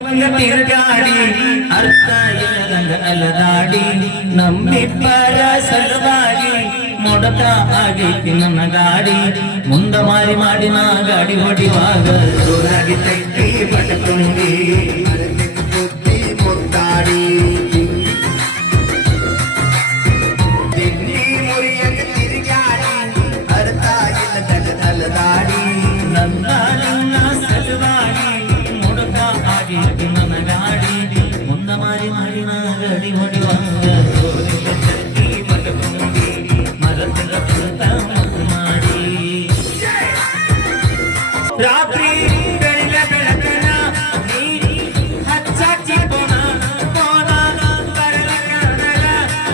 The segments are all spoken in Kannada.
ತಿರುಗಾಡಿ ಅರ್ಥ ಇಲ್ಲದಂಗ ಅಲದಾಡಿ ನಮ್ಮಿಬ್ಬರ ಸಲುವಾಗಿ ಮೊಡಕ ಆಗೈತಿ ನನ್ನ ಗಾಡಿ ಮುಂದ ಮಾರಿ ಮಾಡಿ ನಾ ಗಾಡಿ ಹೊಡಿವಾಗ ಜೋರಾಗಿ ತಟ್ಟಿ ಪಟಕುಂಡಿ ಬುದ್ಧಿ ಮುತ್ತಾಡಿ ದಿಲ್ಲಿ ಮುರಿಯಂಗ ತಿರುಗಾಡಿ ಅರ್ಥ ಇಲ್ಲದಂಗ ಅಲದಾಡಿ ನನ್ನ ಸಲುವಾಗಿ ನನ್ನ ಗಾಡಿ ಮುಂದ ಮಾರಿ ಮಾಡಿ ನಾ ಗಾಡಿ ಹೊಡಿವಾಗ ಮರತಿರ ಮಾಡಿ ರಾತ್ರಿ ಬೆಳಿಗ್ಗೆ ಬೆಳಕಿನ ನೀ ಹಚ್ಚಾಚಿ ಪೋನ ಪೋನ ಬರಲ ಕನ್ನಡ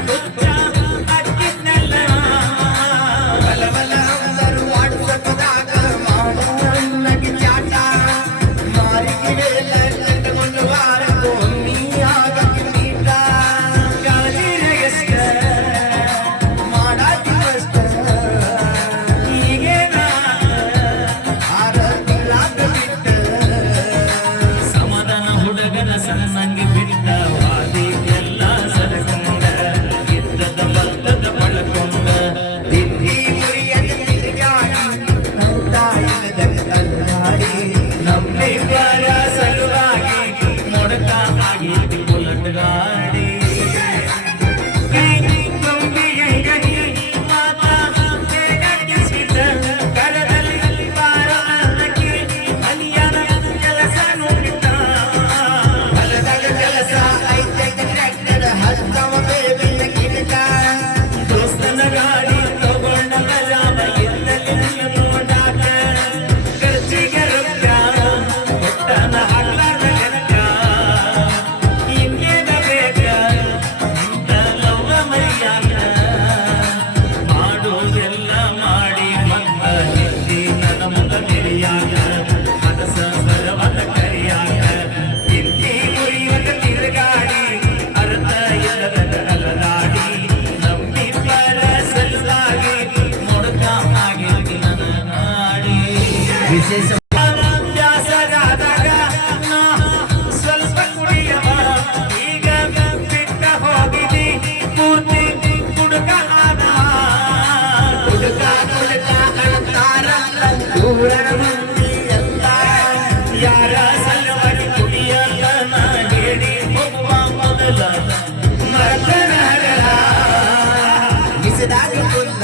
ಹುಚ್ಚ ಹಚ್ಚಿದ್ನೆಲ್ಲ ಬಲಬಲ ಅಂದರು ವಾಟ್ಸಪ್ದಾಗ ಮಾಡಲಗಿ ಚಾಟ ಮಾರಿಗೆ ಸಣ್ಣಂಗೆ ಬಿಟ್ಟ ವಾದಿ ಎಲ್ಲ ಸರಕೊಂಡ ಇದ್ದದ ಬದ್ದದ ಪಳಕೊಂಡ ದಿಲ್ಲಿ ಮುರಿಯದ ತಿರುಗಾಡಿ ಅಂತ ಇಲ್ಲದಲ್ಲಾಡಿ ನಮ್ಮಿಬ್ಬರ ಸಲುವಾಗಿ ಮೊಡಕ ಆಗಿ ಬುಲೆಟ್ ಗಾಡಿ ವಿಶೇಷ ಸ್ವಲ್ಪ ಕುಡಿಯವ ಈಗ ಬಿಟ್ಟ ಹೋಗಿದಿ ಪೂರ್ತಿ ಕುಡುಕ ಕುಡುಕ ಕುಡುಕ ಅಳ್ತಾರ ಊರನ ಮಂದಿ ಎಲ್ಲ ಯಾರ ಸಲುವಾಗಿ ಕುಡಿಯಲ್ಲ ನಾ ಹೇಳಿ ಹೋಗುವ ಮೊದಲ ಮರತನ ಹರಳ ಬಿಸಿದಾಗ ಕುಲ್ಲ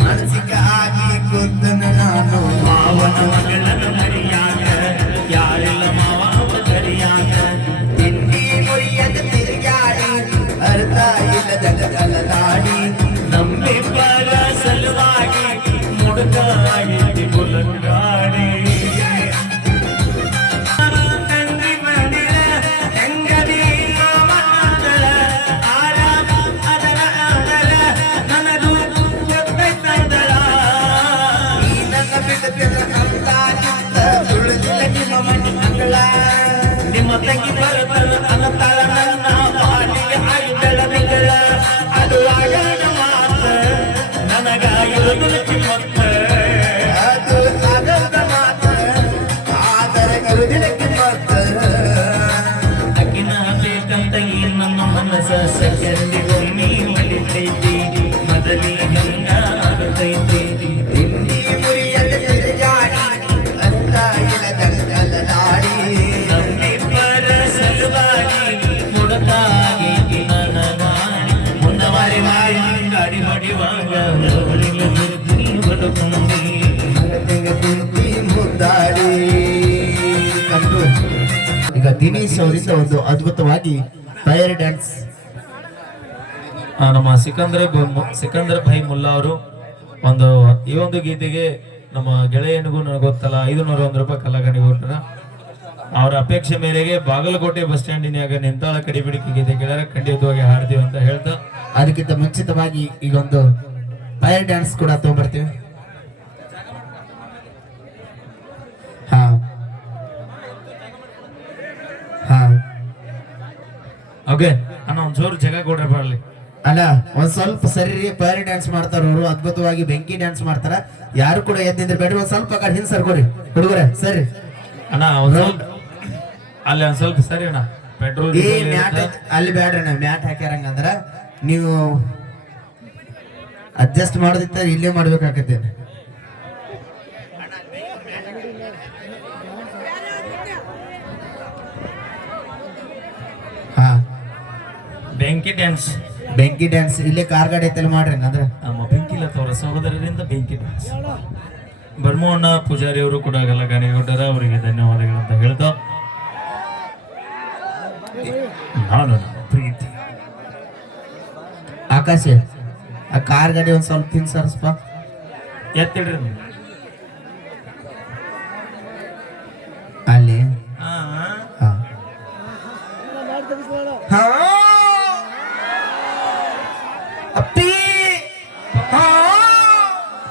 ಮಾನಸಿಕ ಆಗಿ ಗೊತ್ತನ ನಾನು ಮಾವನ ಮಗಳನ ಮರಿಯಾಗ ಯಾರೆಲ್ಲ ಮಾವ ಕರಿಯಾಗ ತಿಂಡಿ ಮುರಿಯದ ತಿರುಗಾಡಿ ಅರ್ಥ ಇಲ್ಲದ ಅಲದಾಡಿ ನಮ್ಮಿಬ್ಬರ ಸಲುವಾಗಿ ಮುಡುಕಾಗಿ ಬುಲೆಟ್ ಗಾಡಿ ನಿಮ್ಮ ತಂಗಿ ಬರಬರ ಅನ್ನತಾಳ ನನ್ನ ಬಾಳಿಗೆ ಆಯುಧಳ ಬಿಗಳ ಅದು ಆಗದ ಮಾತ ನನಗಾಗಿರುವುದು ಕಿಮ್ಮತ್ತ ಅದು ಆಗದ ಮಾತ ಆದರೆ ಕರುದಿನ ಕಿಮ್ಮತ್ತ ಅಕ್ಕಿನ ಬೇಕಂತ ಈ ನನ್ನ ಮನಸ್ಸ ಸೆಕೆಂಡಿಗೊಮ್ಮೆ ಮಲಿತೈತಿ ಮೊದಲಿ ಗಂಗ ಆಗುತ್ತೈತಿ ತಿಂಡಿ ಮುರಿಯದ ತಿರುಗಾಡಿ ಅಂತ ಇಲ್ಲದಲ್ಲದಾಡಿ ನಮ್ಮಿಬ್ಬರ ಸಲುವಾಗಿ ಮುಡಕಾಗಿ ನನ್ನ ಗಾಡಿ ಮುಂದ ಮಾರಿ ಮಾರಿ ಗಾಡಿ ಹೊಡಿವಾಗ ಬದುಕುಂಡಿ ತಿರುಗಿ ಮುದ್ದಾಡಿ ಕಂಡು ಈಗ ದಿನೇಶ್ ಅವರಿಂದ ಒಂದು ಅದ್ಭುತವಾಗಿ ಫೈರ್ ಡ್ಯಾನ್ಸ್ ನಮ್ಮ ಸಿಕಂದರ್ ಭಾಯ್ ಮುಲ್ಲಾ ಅವರು ಈ ಒಂದು ಗೀತೆಗೆ ನಮ್ಮ ಗೆಳೆಯನಿಗೂ ನನಗೆ ಗೊತ್ತಲ್ಲ 501 ರೂಪಾಯಿ ಕಲಾಗಣಿಗೆ ಕೊಟ್ಟರ ಅವರ ಅಪೇಕ್ಷೆ ಮೇರೆಗೆ ಬಾಗಲಕೋಟೆ ಬಸ್ ಸ್ಟ್ಯಾಂಡಿನಾಗ ನಿಂತಾಳ ಕಡಿಬಿಡಿಕೆ ಗೀತೆ ಕೇಳಾರ ಖಂಡಿತವಾಗಿ ಹಾಡ್ತೀವಿ ಅಂತ ಹೇಳ್ತಾ ಅದಕ್ಕಿಂತ ಮುಂಚಿತವಾಗಿ ಈಗ ಒಂದು ಫೈರ್ ಡ್ಯಾನ್ಸ್ ಕೂಡ ತಗೊಂಡ್ಬರ್ತೀವಿ. ಹಾ ಓಕೆ ಅಣ್ಣ ಒಂದು ಜೋರು ಜಗ ಕೊಡ್ರೆ ಬರಲಿ. ಅಲ್ಲ ಒಂದ್ ಸ್ವಲ್ಪ ಸರಿ ಪೈರ್ ಡ್ಯಾನ್ಸ್ ಮಾಡ್ತಾರ ಅವರು, ಅದ್ಭುತವಾಗಿ ಬೆಂಕಿ ಡ್ಯಾನ್ಸ್ ಮಾಡ್ತಾರ. ಯಾರು ಕೂಡ ಎದ್ದಿದ್ರೆ ಬೇಡ್ರಿ, ಒಂದ್ ಸ್ವಲ್ಪ ಕಡೆ ಹಿಂದ್ ಸರ್ಕೋರಿ ಹುಡುಗರೆ ಸರಿ. ಅಣ್ಣ ಒಂದ್ ಸ್ವಲ್ಪ ಅಲ್ಲಿ ಒಂದ್ ಸ್ವಲ್ಪ ಸರಿ ಅಣ್ಣ, ಪೆಟ್ರೋಲ್ ಈ ಮ್ಯಾಟ್ ಅಲ್ಲಿ ಬೇಡ್ರಿ, ನಾ ಮ್ಯಾಟ್ ಹಾಕ್ಯಾರಂಗಂದ್ರ ನೀವು ಅಡ್ಜಸ್ಟ್ ಮಾಡೋದಿತ್ತ ಇಲ್ಲೇ ಮಾಡ್ಬೇಕಾಗತ್ತೆ. ಹಾ ಬೆಂಕಿ ಡ್ಯಾನ್ಸ್, ಬೆಂಕಿ ಡ್ಯಾನ್ಸ್ ಇಲ್ಲೇ ಕಾರ್ ಗಾಡಿ ಐತಲ್ಲಿ ಮಾಡ್ರಿ. ಅಂದ್ರೆ ನಮ್ಮ ಬೆಂಕಿಲತ್ತ ಅವರ ಸಹೋದರರಿಂದ ಬೆಂಕಿ ಡ್ಯಾನ್ಸ್. ಬರ್ಮೋಣ್ಣ ಪೂಜಾರಿ ಅವರು ಕೂಡ ಎಲ್ಲ ಗಾನಿಗೊಂಡರ, ಅವರಿಗೆ ಧನ್ಯವಾದಗಳಂತ ಹೇಳ್ತಾ ನಾನು ಪ್ರೀತಿ ಆಕಾಶ ಆ ಕಾರ್ ಗಾಡಿ ಒಂದ್ ಸ್ವಲ್ಪ ತಿನ್ ಸರ್ಸ್ಪ ಎತ್ತಿಡ್ರಿ ಅಲ್ಲಿ. ಹಾ ಹಾ ಹಾ ಅಪ್ಪಿ ಹಾ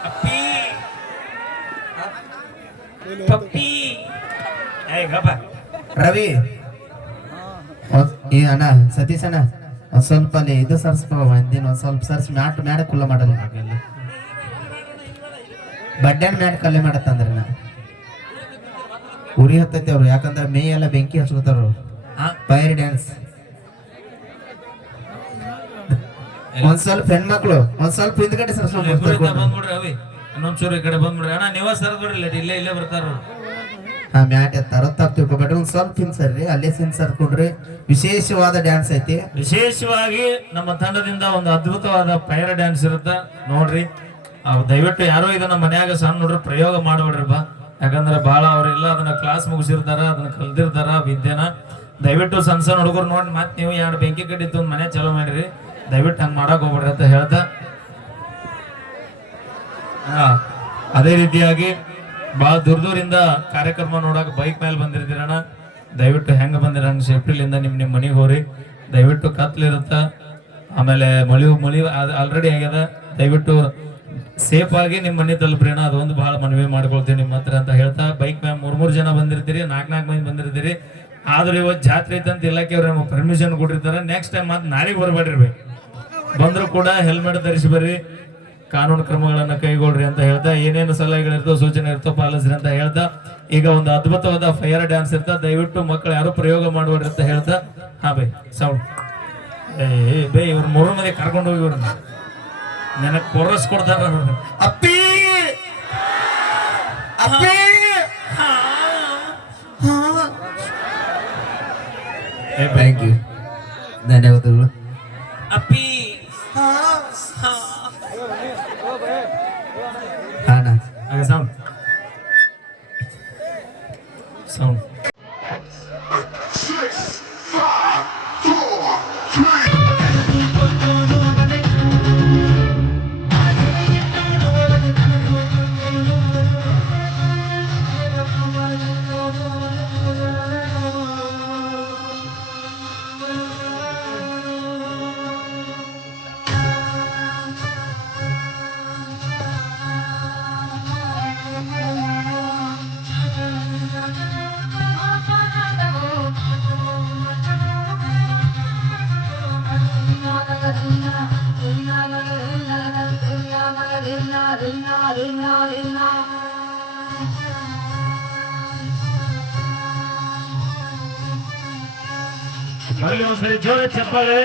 ಅಪ್ಪಿ ಪಪ್ಪಿ ಏ ಗಪ್ಪ ರವಿ ಈ ಅಣ್ಣ ಸತೀಶ್ ಅಣ್ಣ ಒಂದ್ ಸ್ವಲ್ಪ ಅಲ್ಲಿ ಇದು ಸರ್ಸ್ಪ ಒಂದಿನ ಒಂದ್ ಸ್ವಲ್ಪ ಸರ್ಸ್ ಮ್ಯಾಟ್ ಕುಲ್ಲ ಮಾಡಲ್ಲ ನಾವೆಲ್ಲ ಬಡ್ಡ್ಯಾನ್ ಮ್ಯಾಟ್ ಕಲ್ಲೆ ಮಾಡತ್ತಂದ್ರ ನಾ ಉರಿ ಹತ್ತೈತಿ ಅವ್ರು, ಯಾಕಂದ್ರೆ ಮೇ ಎಲ್ಲ ಬೆಂಕಿ ಹಚ್ಕೋತಾರ ಅವ್ರು. ಫೈರ್ ಡ್ಯಾನ್ಸ್ ಒಂದ್ ಸ್ವಲ್ಪ ಹೆಣ್ಮಕ್ಳು ಒಂದ್ ಸ್ವಲ್ಪ ಹಿಂದ್ಗಡೆ ಸರ್ಸ್ಕೊಂಡ್ ಬಂದ್ಬಿಡ್ರಿ ಅವಿ, ಇನ್ನೊಂದ್ಸೂರು ಈ ಕಡೆ ಬಂದ್ಬಿಡ್ರಿ. ಅಣ್ಣ ನೀವ ಸರ್ದ್ ಬಿಡ್ರಿ, ಇಲ್ಲೇ ಬರ್ತಾರ. ಹಾ ಮ್ಯಾಟ್ ಎತ್ತಾರ ತಪ್ಪು ತಿಳ್ಕೊಬೇಡ್ರಿ, ಒಂದ್ ಸ್ವಲ್ಪ ತಿನ್ಸರ್ರಿ ಅಲ್ಲೇ ಕೊಡ್ರಿ. ವಿಶೇಷವಾದ ಡ್ಯಾನ್ಸ್ ಐತಿ. ವಿಶೇಷವಾಗಿ ನಮ್ಮ ತಂಡದಿಂದ ಒಂದು ಅದ್ಭುತವಾದ ಫೈರ್ ಡ್ಯಾನ್ಸ್ ಇರುತ್ತೆ ನೋಡ್ರಿ. ದಯವಿಟ್ಟು ಯಾರೋ ಇದನ್ನ ಮನ್ಯಾಗ ಸಣ್ಣ ನೋಡ್ರಿ ಪ್ರಯೋಗ ಮಾಡ್ಬಿಡ್ರಿ ಬಾ, ಯಾಕಂದ್ರೆ ಬಹಳ ಅವ್ರೆಲ್ಲ ಅದನ್ನ ಕ್ಲಾಸ್ ಮುಗಿಸಿರ್ತಾರ, ಅದನ್ನ ಕಲ್ತಿರ್ತಾರ ವಿದ್ಯೆನ. ದಯವಿಟ್ಟು ಸಣ್ಣ ಸಣ್ಣ ಹುಡುಗರು ನೋಡಿ ಮತ್ತೆ ನೀವು ಎರಡು ಬೆಂಕಿ ಕಟ್ಟಿತ್ತು ಒಂದ್ ಮನೆ ಚಾಲೂ ಮಾಡಿರಿ, ದಯವಿಟ್ಟು ಹಂಗ್ ಮಾಡಕ್ ಹೋಗ್ಬಿಡ್ರಿ ಅಂತ ಹೇಳ್ತಾ ಅದೇ ರೀತಿಯಾಗಿ ಬಹಳ ದೂರದಿಂದ ಕಾರ್ಯಕ್ರಮ ನೋಡಕ್ ಬೈಕ್ ಮೇಲೆ ಬಂದಿರ್ತೀರಣ್ಣ. ದಯವಿಟ್ಟು ಹೆಂಗ ಬಂದಿರ ಹಂಗ ಸೇಫ್ಟಿಲಿಂದ ನಿಮ್ ಮನೆಗೆ ಹೋಗ್ರಿ. ದಯವಿಟ್ಟು ಕತ್ಲಿರುತ್ತ, ಆಮೇಲೆ ಮಳಿ ಆಲ್ರೆಡಿ ಆಗ್ಯದ. ದಯವಿಟ್ಟು ಸೇಫ್ ಆಗಿ ನಿಮ್ ಮನೆ ತಲುಪ್ರಿ ಅಣ್ಣ, ಅದೊಂದು ಬಹಳ ಮನವಿ ಮಾಡ್ಕೊಳ್ತೀವಿ ನಿಮ್ಮ ಹತ್ರ ಅಂತ ಹೇಳ್ತಾ. ಬೈಕ್ ಮ್ಯಾಗ ಮೂರ್ ಜನ ಬಂದಿರ್ತೀರಿ, 4 ಮಂದಿ ಬಂದಿರ್ತೀರಿ. ಆದ್ರೆ ಇವತ್ತು ಜಾತ್ರೆ ಐತಂತ ಇಲಾಖೆ ಅವ್ರ ನಮ್ಗೆ ಪರ್ಮಿಷನ್ ಕೊಟ್ಟಿರ್ತಾರೆ. ನೆಕ್ಸ್ಟ್ ಟೈಮ್ ಮತ್ತೆ ನಾಳೆಗೆ ಬರ್ಬೇಡ್ರಿ, ಬಂದ್ರು ಕೂಡ ಹೆಲ್ಮೆಟ್ ಧರಿಸಿ ಬರ್ರಿ, ಕಾನೂನು ಕ್ರಮಗಳನ್ನ ಕೈಗೊಳ್ರಿ ಅಂತ ಹೇಳ್ತಾ, ಏನೇನು ಸಲಹೆಗಳಿರ್ತೋ ಸೂಚನೆ ಇರ್ತೋ ಪಾಲಿಸ್ರಿ ಅಂತ ಹೇಳ್ತಾ, ಈಗ ಒಂದು ಅದ್ಭುತವಾದ ಫೈರ್ ಡ್ಯಾನ್ಸ್ ಇರ್ತಾ, ದಯವಿಟ್ಟು ಮಕ್ಕಳು ಯಾರು ಪ್ರಯೋಗ ಮಾಡ್ಬೇಡ್ರಿ ಅಂತ ಹೇಳ್ತಾ. ಹಾ ಬೈ ಸೌಂಡ್ ಬೈ ಇವ್ರ 3 ಮಂದಿ ಕರ್ಕೊಂಡು ಹೋಗಿ ಇವ್ರನ್ನ ನನಗ್ ಕೋರಸ್ ಕೊಡ್ತಾರ. ಅಪ್ಪಿ ಅಪ್ಪಿ ಥ್ಯಾಂಕ್ ಯು, ಧನ್ಯವಾದಗಳು. ಅಪ್ಪಿ ಸೌಂಡ್ ಸೌಂಡ್ ಒಂದ್ಸರಿ ಜೋರ ಚಪ್ಪಾಳೆ.